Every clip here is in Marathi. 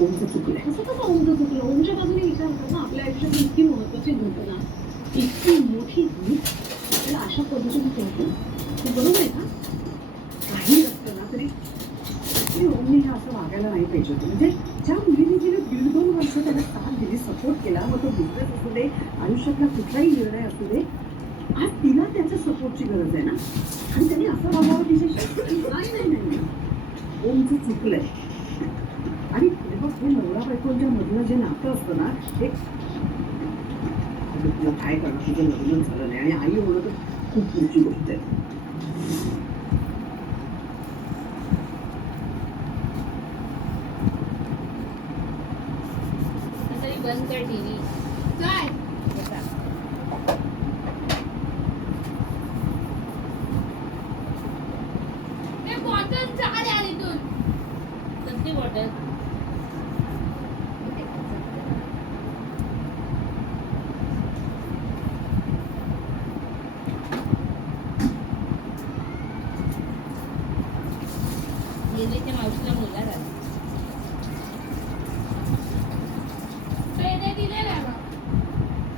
ओमचं चुकलंय. असं कसं ओमचं चुकलं? ओमच्या बाजूने विचार कर ना. आपल्या आयुष्यात इतकी महत्वाची घटना, इतकी मोठी भूक आपल्याला अशा पद्धतीने कळते. हे बरोबर आहे का? काही नसतं ना तरी ओमनी हे असं वागायला नाही पाहिजे होतं. म्हणजे ज्या मुलीने गेले 1.5-2 वर्ष त्याला साथ दिली, सपोर्ट केला, मग तो बिझनेस असू दे, आयुष्यातला कुठलाही निर्णय असू दे, आज तिला त्याच्या सपोर्टची गरज आहे ना. आणि त्यांनी असं वागावं तिच्याशी. नाही. ओमचं चुकलंय. आणि बघ, हे नवरा बायकोच्या मधलं जे नातं असतं ना, हे तुला काय करणार, तुझं लग्न झालं नाही आणि आई होणं तर खूप पुढची गोष्ट आहे. बंद कर टीव्ही. काय बॉटल चाल यार इथून. कसली बॉटल? गेलीच्या मावशीला मुलगा झाला.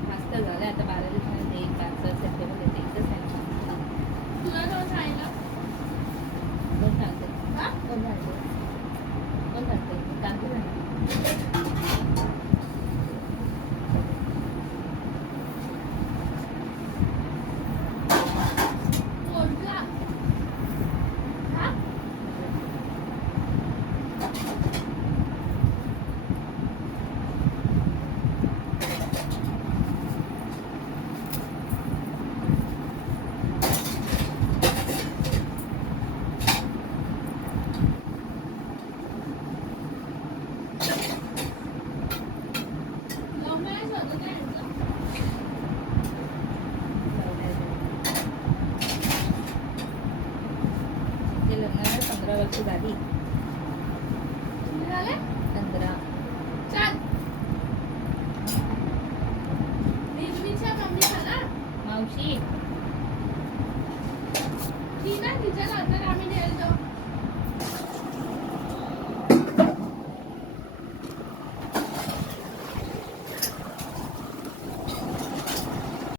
मास्टर झालं आता 12वी झाले. 5 सप्टेंबर येते. इथंच आहे ना. तुला जाऊन सांगितलं कोण सांगते? का? कोण सांगते? कोण सांगते? सांगते ना. पोटला हा? लव्ह मॅरेज होतं का यांचं? ते लग्नाला 15 वर्ष झाली.